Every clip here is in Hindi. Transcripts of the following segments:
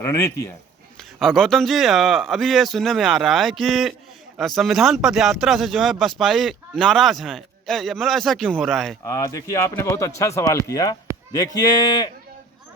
रणनीति है। गौतम जी, अभी ये सुनने में आ रहा है कि संविधान पदयात्रा से जो है बसपाई नाराज हैं, मतलब ऐसा क्यों हो रहा है? देखिए, आपने बहुत अच्छा सवाल किया। देखिए,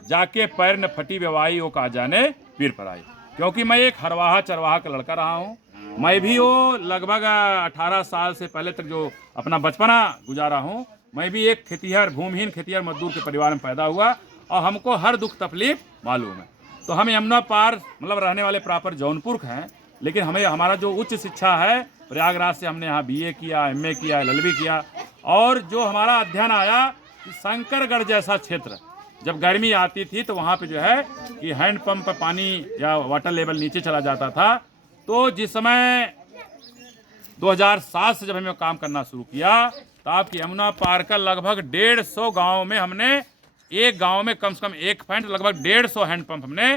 जाके पैर न फटी बेवाई वो का जाने पीर पर आई, क्योंकि मैं एक हरवाहा चरवाहा का लड़का रहा हूँ। मैं भी वो लगभग 18 साल से पहले तक जो अपना बचपना गुजारा हूँ, मैं भी एक खेतिहर भूमिहीन खेतिहर मजदूर के परिवार में पैदा हुआ और हमको हर दुख तकलीफ मालूम है। तो हम यमुना पार मतलब रहने वाले प्रॉपर जौनपुर के हैं, लेकिन हमें हमारा जो उच्च शिक्षा है प्रयागराज से हमने यहाँ BA किया, MA किया, LLB किया। और जो हमारा अध्ययन आया कि शंकरगढ़ जैसा क्षेत्र, जब गर्मी आती थी तो वहाँ पे जो है कि हैंडपंप पर पानी या वाटर लेवल नीचे चला जाता था। तो जिस समय 2007 से जब हमने काम करना शुरू किया तो आपकी यमुना पार का लगभग 150 गाँव में हमने एक गांव में कम से कम एक पॉइंट लगभग 150 हैंडपंप हमने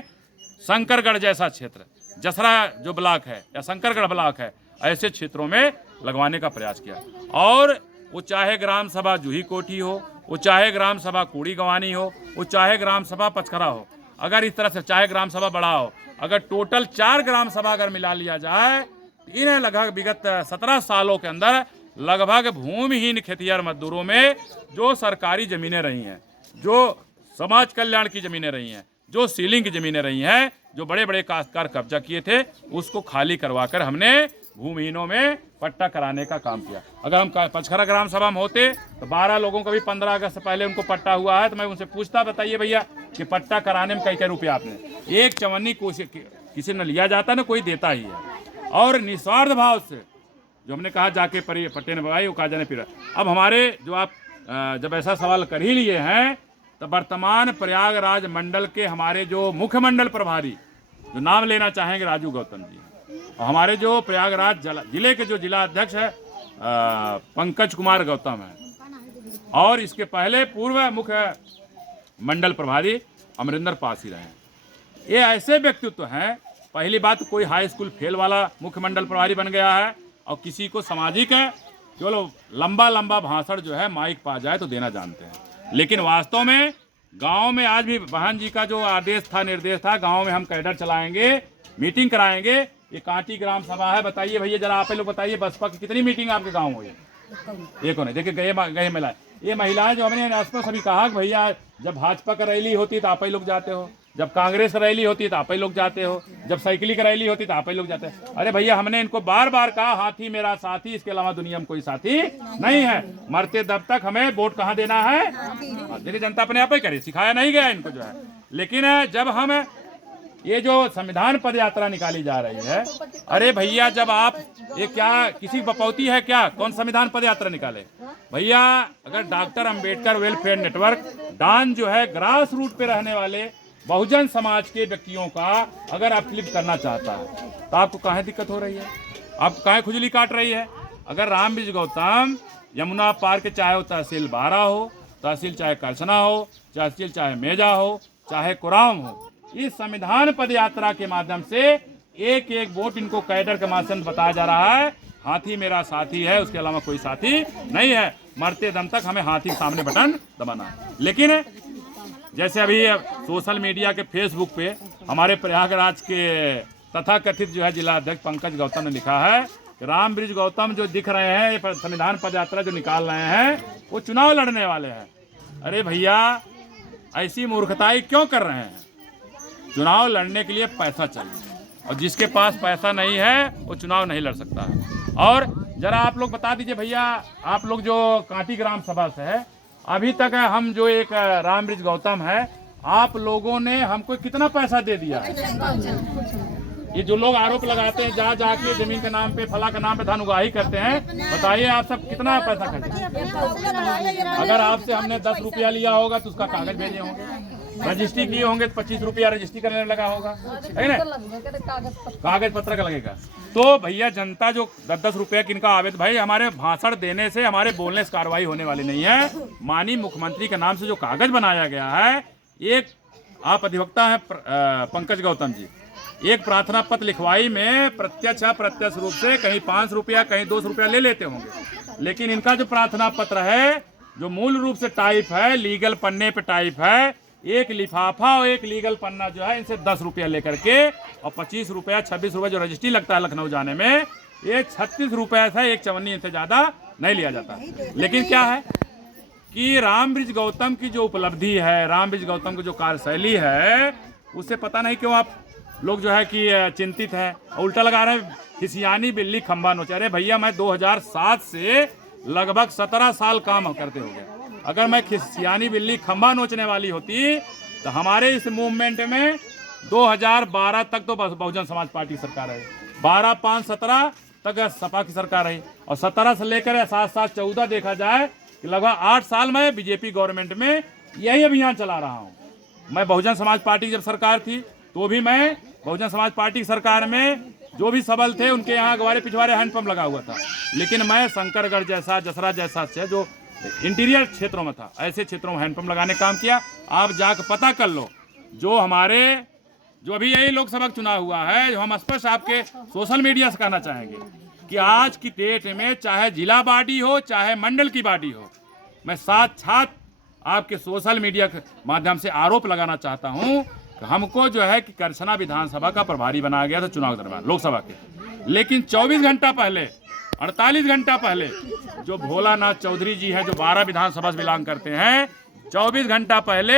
शंकरगढ़ जैसा क्षेत्र, जसरा जो ब्लॉक है या शंकरगढ़ ब्लॉक है, ऐसे क्षेत्रों में लगवाने का प्रयास किया। और वो चाहे ग्राम सभा जूही कोठी हो, वो चाहे ग्राम सभा कूड़ी गवानी हो, वो चाहे ग्राम सभा पचखरा हो, अगर इस तरह से चाहे ग्राम सभा बड़ा हो, अगर टोटल 4 ग्राम सभा अगर मिला लिया जाए, इन्हें लगभग विगत 17 सालों के अंदर लगभग भूमिहीन खेतिहर मजदूरों में जो सरकारी जमीनें रही हैं, जो समाज कल्याण की जमीनें रही हैं, जो सीलिंग की जमीनें रही हैं, जो बड़े बड़े काश्तकार कब्जा किए थे, उसको खाली करवाकर हमने भूमिहीनों में पट्टा कराने का काम किया। अगर हम पचखरा ग्राम सभा में होते तो 12 लोगों को भी 15 अगस्त से पहले उनको पट्टा हुआ है, तो मैं उनसे पूछता, बताइए भैया कि पट्टा कराने में कई रुपया आपने, एक चवन्नी किसी ने लिया जाता ना, कोई देता ही है। और निस्वार्थ भाव से जो हमने कहा जाके पट्टे ने बगाई वो कहा जाने फिर। अब हमारे जो आप जब ऐसा सवाल कर ही लिए हैं तो वर्तमान प्रयागराज मंडल के हमारे जो मुख्य मंडल प्रभारी, जो नाम लेना चाहेंगे, राजू गौतम जी, और हमारे जो प्रयागराज जिले के जो जिला अध्यक्ष है पंकज कुमार गौतम है, और इसके पहले पूर्व मुख्य मंडल प्रभारी अमरिंदर पासी रहे। ये ऐसे व्यक्तित्व हैं, पहली बात कोई हाई स्कूल फेल वाला मुख्य मंडल प्रभारी बन गया है और किसी को सामाजिक है केवल लंबा लंबा भाषण जो है माइक पा जाए तो देना जानते हैं, लेकिन वास्तव में गांव में आज भी बहन जी का जो आदेश था, निर्देश था, गांव में हम कैडर चलाएंगे, मीटिंग कराएंगे। ये कांटी ग्राम सभा है, बताइए भैया जरा आप लोग बताइए बसपा की कितनी मीटिंग आपके गांव हुई? एक नहीं। देखिए गए महिलाएं, ये महिलाएं जो हमने सभी कहा कि भैया जब भाजपा का रैली होती तो आप ही लोग जाते हो, जब कांग्रेस रैली होती है तो आप ही लोग जाते हो, जब साइकिल की रैली होती तो आप ही लोग जाते हैं। अरे भैया हमने इनको बार बार कहा, हाथी मेरा साथी, इसके अलावा दुनिया में कोई साथी नहीं है, मरते दब तक हमें वोट कहाँ देना है, दिल्ली जनता अपने आप ही करे, सिखाया नहीं गया इनको जो है। लेकिन जब हम ये जो संविधान पद यात्रा निकाली जा रही है, अरे भैया जब आप ये क्या किसी बपौती है क्या, कौन संविधान पद यात्रा निकाले भैया? अगर डॉक्टर अंबेडकर वेलफेयर नेटवर्क डान जो है ग्रास रूट पे रहने वाले बहुजन समाज के व्यक्तियों का अगर अपलिफ्ट करना चाहता है तो आपको काहे दिक्कत हो रही है, आपको काहे खुजली काट रही है? अगर रामबीज गौतम यमुना पार के चाहे वो तहसील 12 हो, तहसील चाहे करसना हो, तहसील चाहे मेजा हो, चाहे कुराम हो, इस संविधान पद यात्रा के माध्यम से एक एक वोट इनको कैडर के माध्यम से बताया जा रहा है, हाथी मेरा साथी है, उसके अलावा कोई साथी नहीं है, मरते दम तक हमें हाथी के सामने बटन दबाना है। लेकिन जैसे अभी सोशल मीडिया के फेसबुक पे हमारे प्रयागराज के तथाकथित जो है जिला अध्यक्ष पंकज गौतम ने लिखा है कि रामबीज गौतम जो दिख रहे हैं, ये संविधान पद यात्रा जो निकाल रहे हैं, वो चुनाव लड़ने वाले हैं। अरे भैया ऐसी मूर्खताई क्यों कर रहे हैं? चुनाव लड़ने के लिए पैसा चाहिए, और जिसके पास पैसा नहीं है वो चुनाव नहीं लड़ सकता है। और जरा आप लोग बता दीजिए भैया, आप लोग जो कांटी ग्राम सभा से है, अभी तक हम जो एक रामबीज गौतम है, आप लोगों ने हमको कितना पैसा दे दिया है? ये जो लोग आरोप लगाते हैं जा जाके जमीन के नाम पे, फला के नाम पे धन उगाही करते हैं, बताइए आप सब कितना पैसा खर्चे? अगर आपसे हमने 10 रुपया लिया होगा तो उसका कागज भेजे होंगे, रजिस्ट्री किए होंगे तो 25 रुपया रजिस्ट्री करने में लगा होगा, है ना, कागज पत्र का लगेगा। तो भैया जनता जो 10-10 रुपया किनका आवेद, भाई हमारे भाषण देने से, हमारे बोलने से कार्रवाई होने वाली नहीं है। माननीय मुख्यमंत्री के नाम से जो कागज बनाया गया है, एक आप अधिवक्ता है पंकज गौतम जी, एक प्रार्थना पत्र लिखवाई में प्रत्यक्ष अप्रत्यक्ष रूप से कहीं 5 रुपया कहीं 200 रुपया ले लेते होंगे, लेकिन इनका जो प्रार्थना पत्र है जो मूल रूप से टाइप है, लीगल पन्ने पे टाइप है, एक लिफाफा और एक लीगल पन्ना जो है इनसे 10 रुपया लेकर के, और 25 रुपया 26 रुपया जो रजिस्ट्री लगता है लखनऊ जाने में, ये 36 रुपये से एक चवन्नी इनसे ज़्यादा नहीं लिया जाता। लेकिन क्या है कि रामबृज गौतम की जो उपलब्धि है, रामबृज गौतम की जो कार्यशैली है, उससे पता नहीं क्यों आप लोग जो है कि चिंतित हैं, उल्टा लगा रहे हैं खिसियानी बिल्ली खंबा नोचे। अरे भैया, मैं 2007 से लगभग 17 साल काम करते हो गए। अगर मैं खिसियानी बिल्ली खंबा नोचने वाली होती तो हमारे इस मूवमेंट में 2012 तक तो बहुजन समाज पार्टी की सरकार है, 12-5-17 तक सपा की सरकार रही, और 17 से लेकर 7-7-14 देखा जाए कि लगभग 8 साल में बीजेपी गवर्नमेंट में यही अभियान चला रहा हूँ। मैं बहुजन समाज पार्टी की जब सरकार थी तो भी मैं बहुजन समाज पार्टी की सरकार में जो भी सबल थे उनके यहाँ गवारे पिछवारे हैंडपंप लगा हुआ था। लेकिन मैं शंकरगढ़ जैसा, जसरा जैसा से जो इंटीरियर क्षेत्रों में था, ऐसे क्षेत्रों में हैंडपंप लगाने का काम किया। आप जाकर पता कर लो, जो हमारे जो अभी यही लोकसभा चुनाव हुआ है, जो हम स्पष्ट आपके सोशल मीडिया से कहना चाहेंगे कि आज की डेट में चाहे जिला बॉडी हो चाहे मंडल की बॉडी हो, मैं साथ आपके सोशल मीडिया के माध्यम से आरोप लगाना चाहता हूं कि हमको जो है कि करछना विधानसभा का प्रभारी बनाया गया था चुनाव के दरमियान लोकसभा के। लेकिन 24 घंटा पहले, 48 घंटा पहले जो भोलानाथ चौधरी जी है, जो 12 विधानसभा से बिलोंग करते हैं, 24 घंटा पहले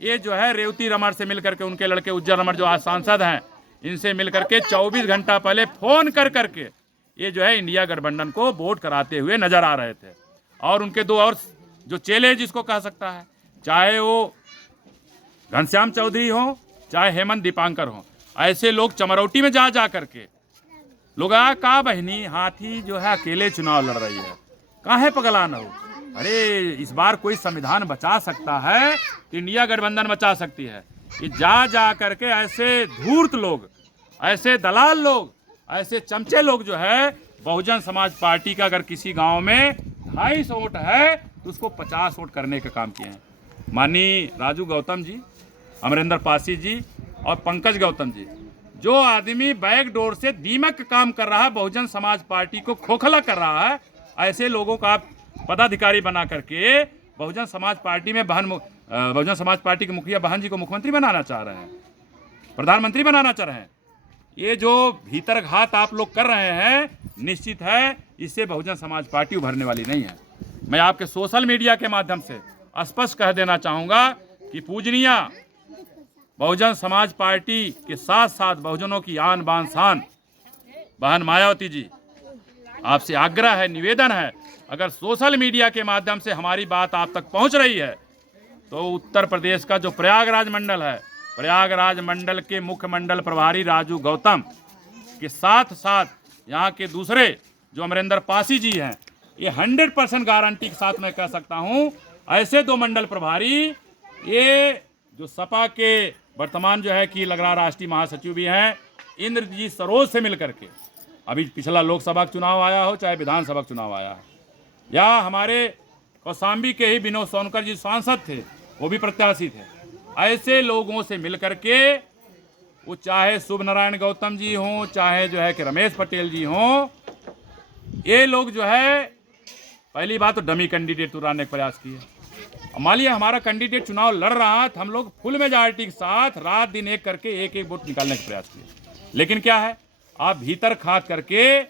ये जो है रेवती रमण से मिलकर के, उनके लड़के उज्जवल रमण जो आज सांसद हैं, इनसे मिलकर के 24 घंटा पहले फोन कर करके ये जो है इंडिया गठबंधन को वोट कराते हुए नजर आ रहे थे। और उनके दो और जो चेले जिसको कह सकता है, चाहे वो घनश्याम चौधरी हो चाहे हेमंत दीपांकर हो, ऐसे लोग चमरौटी में जा करके लोग का बहनी हाथी जो है अकेले चुनाव लड़ रही है, काहे पगला न हो। अरे इस बार कोई संविधान बचा सकता है तो इंडिया गठबंधन बचा सकती है। कि जा करके ऐसे धूर्त लोग, ऐसे दलाल लोग, ऐसे चमचे लोग जो है बहुजन समाज पार्टी का अगर किसी गांव में 250 वोट है तो उसको 50 वोट करने का काम किए हैं। माननीय राजू गौतम जी, अमरिंदर पासी जी और पंकज गौतम जी, जो आदमी बैकडोर से दीमक काम कर रहा है, बहुजन समाज पार्टी को खोखला कर रहा है, ऐसे लोगों का आप पदाधिकारी बना करके बहुजन समाज पार्टी में बहुजन समाज पार्टी के मुखिया बहन जी को मुख्यमंत्री बनाना चाह रहे हैं, प्रधानमंत्री बनाना चाह रहे हैं। ये जो भीतर घात आप लोग कर रहे हैं, निश्चित है इससे बहुजन समाज पार्टी उभरने वाली नहीं है। मैं आपके सोशल मीडिया के माध्यम से स्पष्ट कह देना चाहूँगा कि पूजनीय बहुजन समाज पार्टी के साथ साथ बहुजनों की आन बान शान बहन मायावती जी, आपसे आग्रह है, निवेदन है, अगर सोशल मीडिया के माध्यम से हमारी बात आप तक पहुंच रही है तो उत्तर प्रदेश का जो प्रयागराज मंडल है, प्रयागराज मंडल के मुख्य मंडल प्रभारी राजू गौतम के साथ साथ यहाँ के दूसरे जो अमरिंदर पासी जी हैं, ये 100% गारंटी के साथ मैं कह सकता हूँ, ऐसे 2 मंडल प्रभारी, ये जो सपा के वर्तमान जो है कि लग रहा राष्ट्रीय महासचिव भी हैं, इंद्रजीत सरोज से मिलकर के, अभी पिछला लोकसभा चुनाव आया हो चाहे विधानसभा चुनाव आया है, या हमारे कौशाम्बी के ही विनोद सोनकर जी सांसद थे, वो भी प्रत्याशी थे, ऐसे लोगों से मिलकर के वो चाहे शुभ नारायण गौतम जी हों चाहे जो है कि रमेश पटेल जी हों, ये लोग जो है पहली बात तो डमी कैंडिडेट उतारने का प्रयास किए। मान लिया हमारा कैंडिडेट चुनाव लड़ रहा है तो हम लोग फुल मेजॉरिटी के साथ रात दिन एक करके एक वोट निकालने का प्रयास किए। लेकिन क्या है, आप भीतर खात करके,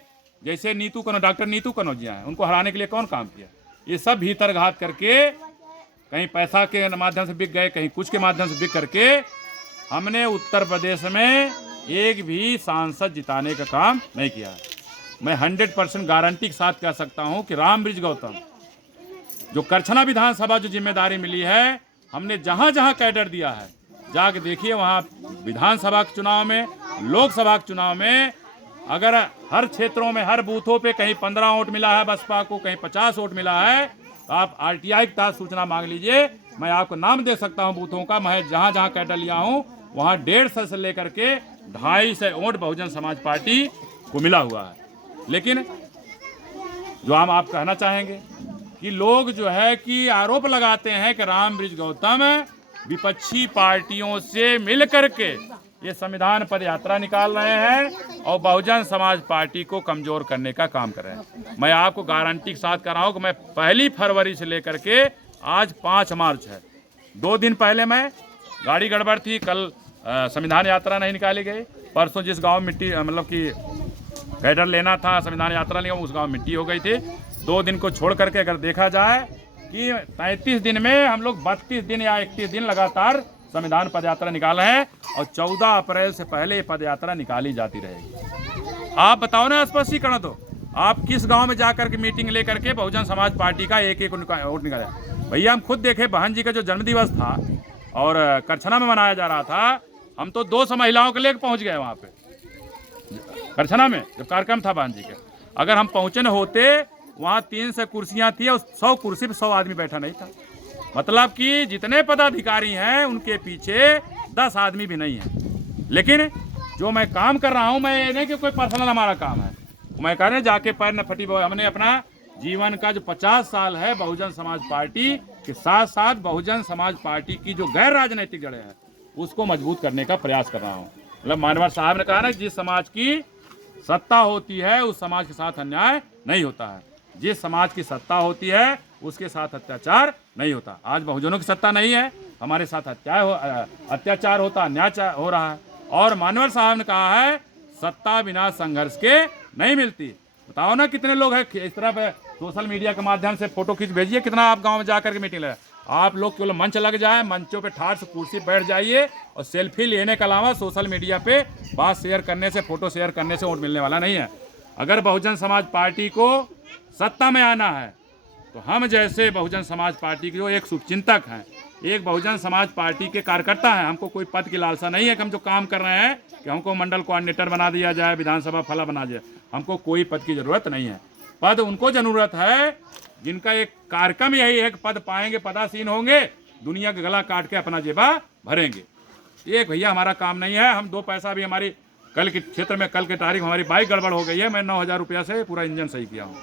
जैसे डॉक्टर नीतू कनौजिया हैं, उनको हराने के लिए कौन काम किया, ये सब भीतर घात करके कहीं पैसा के माध्यम से बिक गए, कहीं कुछ के माध्यम से बिक करके हमने उत्तर प्रदेश में एक भी सांसद जिताने का काम नहीं किया। मैं 100% गारंटी के साथ कह सकता हूं कि रामबृज गौतम जो करछना विधानसभा जो जिम्मेदारी मिली है, हमने जहां जहां कैडर दिया है, जाके देखिए वहां विधानसभा के चुनाव में, लोकसभा के चुनाव में, अगर हर क्षेत्रों में हर बूथों पे कहीं 15 वोट मिला है बसपा को, कहीं 50 वोट मिला है, तो आप RTI के तहत सूचना मांग लीजिए। मैं आपको नाम दे सकता हूं बूथों का, मैं जहां जहां कैडर लिया हूं वहां 150 से लेकर के 250 वोट बहुजन समाज पार्टी को मिला हुआ है। लेकिन जो हम आप कहना चाहेंगे कि लोग जो है कि आरोप लगाते हैं कि रामबृज गौतम विपक्षी पार्टियों से मिल करके ये संविधान पद यात्रा निकाल रहे हैं और बहुजन समाज पार्टी को कमजोर करने का काम कर रहे हैं। मैं आपको गारंटी के साथ कर रहा हूं कि मैं 1 फरवरी से लेकर के आज 5 मार्च है, 2 दिन पहले मैं गाड़ी गड़बड़ थी, कल संविधान यात्रा नहीं निकाली गई, परसों जिस गांव में मिट्टी मतलब कि कैडर लेना था संविधान यात्रा लेगा उस गांव में मिट्टी हो गई थी। 2 दिन को छोड़ करके अगर देखा जाए कि 33 दिन में हम लोग 32 दिन या 31 दिन लगातार संविधान पदयात्रा निकाले हैं और 14 अप्रैल से पहले ये पदयात्रा निकाली जाती रहेगी। आप बताओ ना स्पष्टीकरण दो, आप किस गांव में जाकर के मीटिंग लेकर के बहुजन समाज पार्टी का एक वोट निकाला? भैया हम खुद देखे बहन जी का जो जन्मदिवस था और करछना में मनाया जा रहा था, हम तो 200 महिलाओं को लेकर पहुंच गए वहां पे करछना में जब कार्यक्रम था बहन जी के। अगर हम पहुंचे न होते, वहाँ 300 कुर्सियां थी और 100 कुर्सी पे 100 आदमी बैठा नहीं था। मतलब कि जितने पदाधिकारी हैं उनके पीछे 10 आदमी भी नहीं है। लेकिन जो मैं काम कर रहा हूँ, मैं ये नहीं कि कोई पर्सनल हमारा काम है, मैं कह रहे जाके पैर न फटी। हमने अपना जीवन का जो 50 साल है बहुजन समाज पार्टी के साथ साथ बहुजन समाज पार्टी की जो गैर राजनीतिक जड़ें हैं उसको मजबूत करने का प्रयास कर रहा हूँ। मतलब मानवर साहब ने कहा ना, जिस समाज की सत्ता होती है उस समाज के साथ अन्याय नहीं होता है, जिस समाज की सत्ता होती है उसके साथ अत्याचार नहीं होता। आज बहुजनों की सत्ता नहीं है, हमारे साथ अत्याचार होता, अन्याय हो रहा है। और मानवर साहब ने कहा है सत्ता बिना संघर्ष के नहीं मिलती। बताओ ना कितने लोग हैं इस तरह पे सोशल मीडिया के माध्यम से फोटो खींच भेजिए, कितना आप गांव में जाकर के मीटिंग ले। आप लोग केवल मंच लग जाए, मंचों पे ठाठ से कुर्सी बैठ जाइए और सेल्फी लेने के अलावा सोशल मीडिया पे बात शेयर करने से, फोटो शेयर करने से वोट मिलने वाला नहीं है। अगर बहुजन समाज पार्टी को सत्ता में आना है तो हम जैसे बहुजन समाज पार्टी के जो एक शुभचिंतक हैं, एक बहुजन समाज पार्टी के कार्यकर्ता हैं, हमको कोई पद की लालसा नहीं है कि हम जो काम कर रहे हैं कि हमको मंडल कोऑर्डिनेटर बना दिया जाए, विधानसभा फला बना दिया, हमको कोई पद की जरूरत नहीं है। पद उनको जरूरत है जिनका एक कार्यक्रम यही है कि पद पाएंगे, पदासीन होंगे, दुनिया का गला काट के अपना जेबा भरेंगे। एक भैया हमारा काम नहीं है। हम 2 पैसा भी हमारी कल के क्षेत्र में, कल के तारीख हमारी बाइक गड़बड़ हो गई है, मैं 9,000 रुपया से पूरा इंजन सही किया हूँ।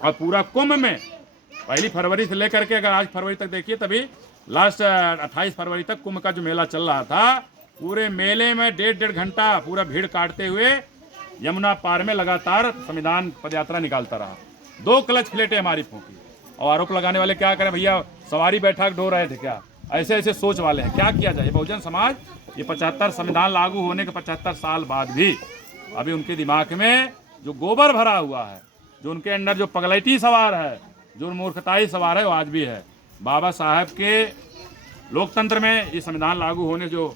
और पूरा कुंभ में 1 फरवरी से लेकर के अगर आज फरवरी तक देखिए, तभी लास्ट 28 फरवरी तक कुंभ का जो मेला चल रहा था, पूरे मेले में 1.5 घंटा पूरा भीड़ काटते हुए यमुना पार में लगातार संविधान पदयात्रा निकालता रहा। 2 क्लच प्लेटें हमारी फूंकी। और आरोप लगाने वाले क्या करें भैया, सवारी बैठक ढो रहे थे क्या? ऐसे ऐसे सोच वाले हैं। क्या किया जाए? बहुजन समाज ये 75 संविधान लागू होने के 75 साल बाद भी अभी उनके दिमाग में जो गोबर भरा हुआ है, जो उनके अंदर जो पगलैती सवार है, जो मूर्खताई सवार है, वो आज भी है। बाबा साहब के लोकतंत्र में ये संविधान लागू होने जो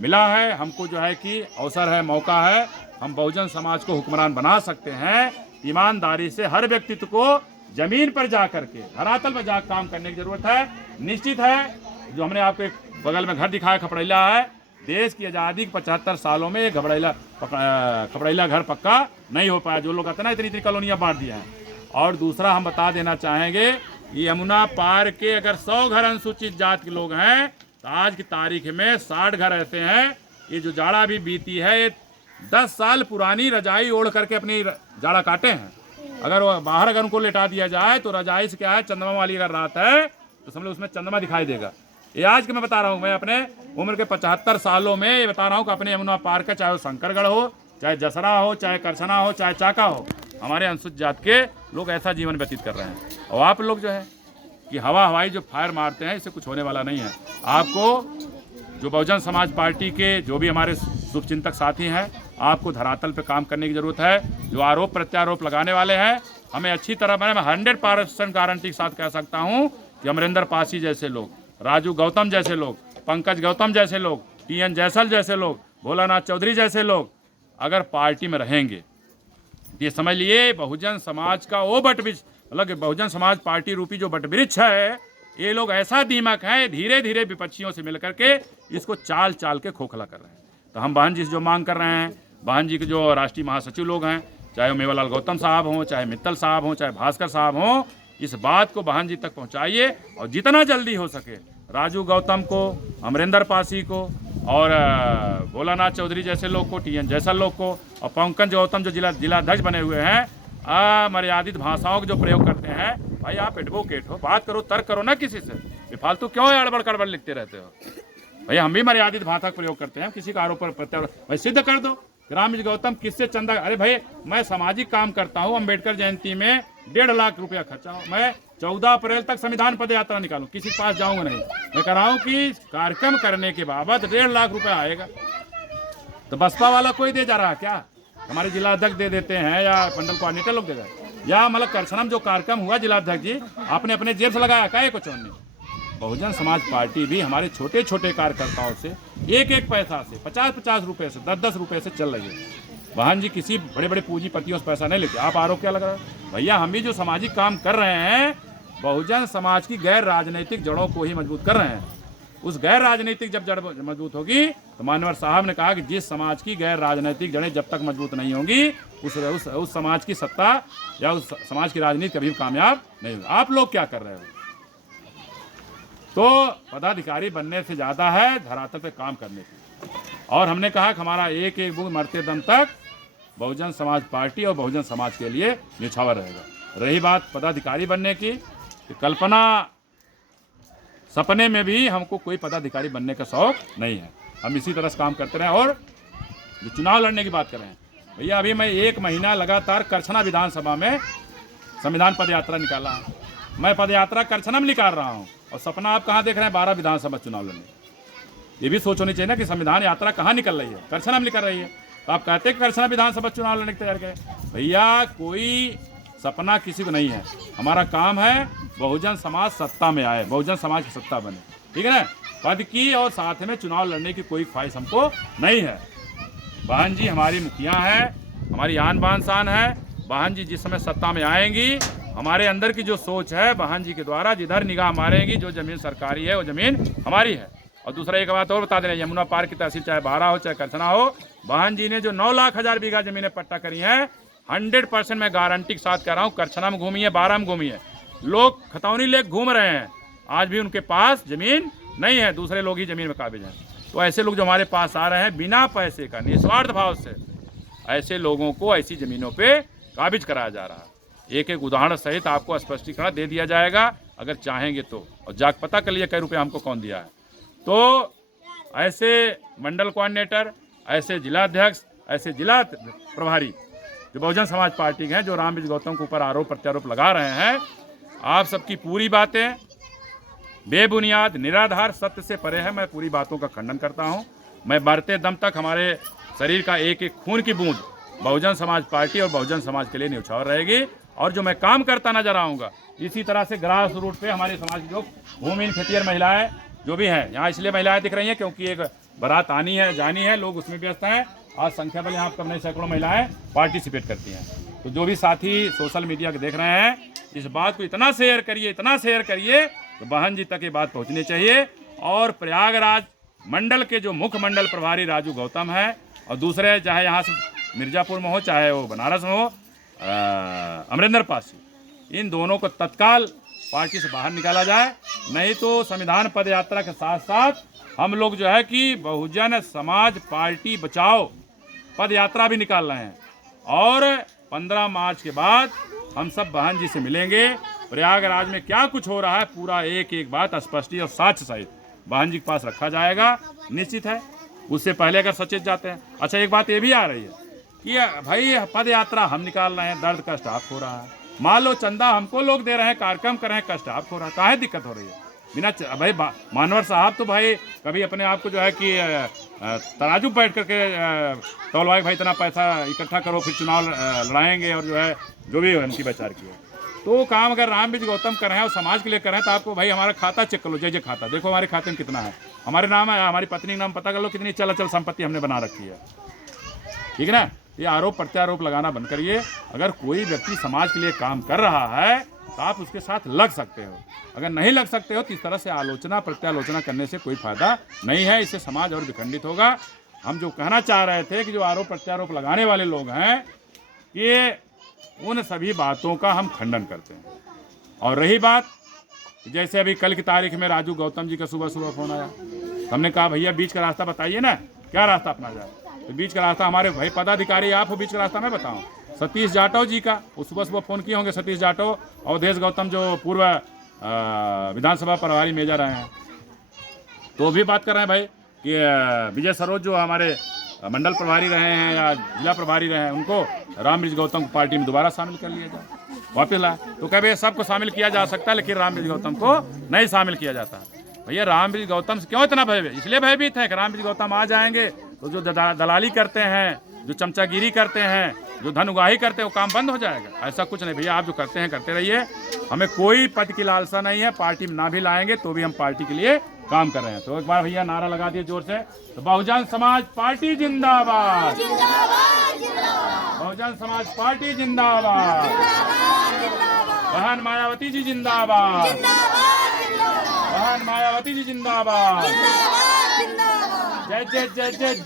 मिला है, हमको जो है कि अवसर है, मौका है, हम बहुजन समाज को हुक्मरान बना सकते हैं। ईमानदारी से हर व्यक्तित्व को जमीन पर जा करके, धरातल पर जा काम करने की जरूरत है। निश्चित है जो हमने आपको एक बगल में घर दिखाया खपड़ैला है, देश की आज़ादी के 75 सालों में खपड़ैला घर पक्का नहीं हो पाया। जो लोग कहते हैं ना इतनी कॉलोनियाँ बांट दिया हैं। और दूसरा हम बता देना चाहेंगे, यमुना पार के अगर 100 घर अनुसूचित जाति के लोग हैं तो आज की तारीख में 60 घर ऐसे हैं, ये जो जाड़ा भी बीती है, ये 10 साल पुरानी रजाई ओढ़ करके अपनी जाड़ा काटे हैं। अगर वो बाहर अगर उनको लेटा दिया जाए तो रजाई से क्या है, चंद्रमा वाली अगर रात है तो समझ लो उसमें चंद्रमा दिखाई देगा। ये आज के मैं बता रहा हूँ, मैं अपने उम्र के 75 सालों में ये बता रहा हूँ कि अपने यमुना पार का, चाहे वो शंकरगढ़ हो, चाहे जसरा हो, चाहे करछना हो, चाहे चाका हो, हमारे अनुसूचित जात के लोग ऐसा जीवन व्यतीत कर रहे हैं। और आप लोग जो है कि हवाई जो फायर मारते हैं, इससे कुछ होने वाला नहीं है। आपको जो बहुजन समाज पार्टी के जो भी हमारे शुभचिंतक साथी हैं, आपको धरातल पे काम करने की ज़रूरत है। जो आरोप प्रत्यारोप लगाने वाले हैं, हमें अच्छी तरह मैं 100% गारंटी के साथ कह सकता हूं कि अमरिंदर पासी जैसे लोग, राजू गौतम जैसे लोग, पंकज गौतम जैसे लोग, TN जैसल जैसे लोग, भोलानाथ चौधरी जैसे लोग अगर पार्टी में रहेंगे, ये समझ लिए बहुजन समाज का वो बटवृक्ष, मतलब बहुजन समाज पार्टी रूपी जो बटवृक्ष है, ये लोग ऐसा दीमक है, धीरे धीरे विपक्षियों से मिल करके इसको चाल चाल के खोखला कर रहे हैं। तो हम बहन जी से जो मांग कर रहे हैं, बहन जी के जो राष्ट्रीय महासचिव लोग हैं, चाहे वो मेवालाल गौतम साहब हों, चाहे मित्तल साहब हों, चाहे भास्कर साहब हों, इस बात को बहन जी तक पहुंचाइए और जितना जल्दी हो सके राजू गौतम को, अमरिंदर पासी को और भोलानाथ चौधरी जैसे लोग को, TN जैसल लोग को और पंकज गौतम जो जिलाध्यक्ष बने हुए हैं, अमर्यादित भाषाओं का जो प्रयोग करते हैं, भाई आप एडवोकेट हो, बात करो, तर्क करो ना किसी से, बेफालतू क्यों अड़बड़ कड़बड़ लिखते रहते हो? भाई हम भी मर्यादित भाषा का प्रयोग करते हैं, किसी का आरोप पर प्रत्यारोप भाई सिद्ध कर दो। रामविज गौतम किससे चंदा, अरे भाई मैं सामाजिक काम करता हूँ, अम्बेडकर जयंती में 1.5 लाख रुपया खर्चा हो, मैं 14 अप्रैल तक संविधान पद यात्रा निकालूं, किसी के पास जाऊंगा नहीं, मैं कह रहा हूँ कि कार्यक्रम करने के बाबत 1.5 लाख रुपया आएगा। तो बसपा वाला कोई दे जा रहा है क्या? हमारे जिला अध्यक्ष दे देते हैं या मंडल कोऑर्डिनेटर लोग दे रहे हैं, या मतलब करछनम जो कार्यक्रम हुआ जिला अध्यक्ष जी आपने अपने जेब से लगाया क्या? कुछ नहीं। बहुजन समाज पार्टी भी हमारे छोटे छोटे कार्यकर्ताओं से एक एक पैसा से 50-50 रुपए से 10-10 रुपए से चल रही है। बहन जी किसी बड़े बड़े पूंजीपतियों से पैसा नहीं लेते। आप आरोप क्या लग रहा है? भैया हम भी जो सामाजिक काम कर रहे हैं बहुजन समाज की गैर राजनीतिक जड़ों को ही मजबूत कर रहे हैं। उस गैर राजनीतिक जब जड़ मजबूत होगी तो मानवर साहब ने कहा कि जिस समाज की गैर राजनीतिक जड़ें जब तक मजबूत नहीं होंगी उस समाज की सत्ता या उस समाज की राजनीति कभी भी कामयाब नहीं होगी। आप लोग क्या कर रहे हो? तो पदाधिकारी बनने से ज़्यादा है धरातल पे काम करने की। और हमने कहा कि हमारा एक एक बूंद मरते दम तक बहुजन समाज पार्टी और बहुजन समाज के लिए न्यौछावर रहेगा। रही बात पदाधिकारी बनने की, तो कल्पना सपने में भी हमको कोई पदाधिकारी बनने का शौक नहीं है। हम इसी तरह से काम करते रहे। और जो चुनाव लड़ने की बात करें भैया, अभी मैं 1 महीना लगातार करछना विधानसभा में संविधान पद यात्रा निकाला है। मैं पद यात्रा करछना में निकाल रहा हूँ और सपना आप कहाँ देख रहे हैं? 12 विधानसभा चुनाव लड़ने। ये भी सोच होनी चाहिए ना कि संविधान यात्रा कहाँ निकल रही है? करछना में निकल रही है। तो आप कहते हैं करछना विधानसभा चुनाव लड़ने की तैयार करें। भैया कोई सपना किसी को नहीं है। हमारा काम है बहुजन समाज सत्ता में आए, बहुजन समाज की सत्ता बने, ठीक है ना? पद की और साथ में चुनाव लड़ने की कोई ख्वाहिश हमको नहीं है। बहन जी हमारी मुखिया है, हमारी आन बान शान है। बहन जी जिस समय सत्ता में आएंगी हमारे अंदर की जो सोच है बहन जी के द्वारा जिधर निगाह मारेंगी जो ज़मीन सरकारी है वो ज़मीन हमारी है। और दूसरा एक बात और बता दें, यमुना पार की तहसील चाहे बारा हो चाहे करछना हो, बहन जी ने जो 9 लाख हजार बीघा ज़मीनें पट्टा करी हैं 100% मैं गारंटी के साथ कह रहा हूँ। करछना में घूमी है, बारा में घूमी है, लोग खतौनी लेक घूम रहे हैं, आज भी उनके पास ज़मीन नहीं है, दूसरे लोग ही ज़मीन में काबिज हैं। तो ऐसे लोग जो हमारे पास आ रहे हैं बिना पैसे का निस्वार्थ भाव से, ऐसे लोगों को ऐसी ज़मीनों पे काबिज कराया जा रहा है। एक एक उदाहरण सहित आपको स्पष्टीकरण दे दिया जाएगा अगर चाहेंगे तो। और जाग पता कर लिए कई रुपये हमको कौन दिया है। तो ऐसे मंडल कोऑर्डिनेटर, ऐसे जिलाध्यक्ष, ऐसे जिला प्रभारी जो बहुजन समाज पार्टी के हैं, जो रामविज गौतम के ऊपर आरोप प्रत्यारोप लगा रहे हैं, आप सबकी पूरी बातें बेबुनियाद निराधार सत्य से परे है। मैं पूरी बातों का खंडन करता हूं। मैं मरते दम तक हमारे शरीर का एक एक खून की बूंद बहुजन समाज पार्टी और बहुजन समाज के लिए न्यौछावर रहेगी। और जो मैं काम करता नजर आऊँगा इसी तरह से ग्रास रूट पे हमारे समाज की जो भूमिहीन खेतिहर महिलाएं जो भी हैं, यहाँ इसलिए महिलाएं दिख रही हैं क्योंकि एक बारात आनी है जानी है, लोग उसमें व्यस्त हैं। आज संख्या बल यहाँ कम नहीं सैकड़ों महिलाएं पार्टिसिपेट करती हैं। तो जो भी साथी सोशल मीडिया के देख रहे हैं इस बात को इतना शेयर करिए, इतना शेयर करिए तो बहन जी तक ये बात पहुँचनी चाहिए। और प्रयागराज मंडल के जो मुख्य मंडल प्रभारी राजू गौतम है और दूसरे चाहे यहाँ से मिर्जापुर में हो चाहे वो बनारस में हो अमरिंदर पासी, इन दोनों को तत्काल पार्टी से बाहर निकाला जाए। नहीं तो संविधान पद यात्रा के साथ साथ हम लोग जो है कि बहुजन समाज पार्टी बचाओ पद यात्रा भी निकाल रहे हैं। और 15 मार्च के बाद हम सब बहन जी से मिलेंगे। प्रयागराज में क्या कुछ हो रहा है पूरा एक एक बात स्पष्टी और साक्ष्य सहित बहन जी के पास रखा जाएगा, निश्चित है। उससे पहले अगर सचेत जाते हैं। अच्छा एक बात ये भी आ रही है कि भाई पद यात्रा हम निकाल रहे हैं, दर्द कष्ट आप हो रहा है। मान लो चंदा हमको लोग दे रहे हैं, कार्यक्रम कर रहे हैं, कष्ट आप हो रहा है, काहे दिक्कत हो रही है? बिना भाई मानवर साहब तो भाई कभी अपने आप को जो है कि तराजू बैठ करके तौलवाए भाई इतना पैसा इकट्ठा करो फिर चुनाव लड़ाएंगे और जो है जो भी उनकी विचार की है। तो काम अगर रामविज गौतम कर रहे हैं और समाज के लिए कर रहे हैं तो आपको भाई हमारा खाता चेक कर लो, जय खाता देखो हमारे खाते में कितना है, हमारे नाम है, हमारी पत्नी का नाम पता कर लो कितनी चल अचल संपत्ति हमने बना रखी है, ठीक है ना? ये आरोप प्रत्यारोप लगाना बंद करिए। अगर कोई व्यक्ति समाज के लिए काम कर रहा है तो आप उसके साथ लग सकते हो, अगर नहीं लग सकते हो तो इस तरह से आलोचना प्रत्यालोचना करने से कोई फायदा नहीं है, इससे समाज और विखंडित होगा। हम जो कहना चाह रहे थे कि जो आरोप प्रत्यारोप लगाने वाले लोग हैं कि उन सभी बातों का हम खंडन करते हैं। और रही बात जैसे अभी कल की तारीख में राजू गौतम जी का सुबह सुबह फोन आया, हमने कहा भैया बीच का रास्ता बताइए ना, क्या रास्ता अपना जाए? तो बीच का रास्ता हमारे भाई पदाधिकारी आप हो, बीच का रास्ता मैं बताऊं सतीश जाटव जी का, वो सुबह सुबह फ़ोन किए होंगे सतीश जाटव, अवधेश गौतम जो पूर्व विधानसभा प्रभारी मेजर रहे हैं, तो भी बात कर रहे हैं भाई कि विजय सरोज जो हमारे मंडल प्रभारी रहे हैं या जिला प्रभारी रहे हैं, उनको रामबृज गौतम को पार्टी में दोबारा शामिल कर लिया जाए, वापस लाए। तो कभी सबको शामिल किया जा सकता है, लेकिन रामबृज गौतम को नहीं शामिल किया जाता। भैया रामबृज गौतम से क्यों इतना भय? इसलिए भयभीत है कि रामबृज गौतम आ जाएंगे तो जो दलाली करते हैं, जो चमचागिरी करते हैं, जो धन उगाही करते हैं, वो काम बंद हो जाएगा। ऐसा कुछ नहीं भैया, आप जो करते हैं करते रहिए, हमें कोई पद की लालसा नहीं है। पार्टी में ना भी लाएंगे तो भी हम पार्टी के लिए काम कर रहे हैं। तो एक बार भैया नारा लगा दिए जोर से, तो बहुजन समाज पार्टी जिंदाबाद, बहुजन समाज पार्टी जिंदाबाद, बहन मायावती जी जिंदाबाद, बहन मायावती जी जिंदाबाद, जय जय जय जय जय।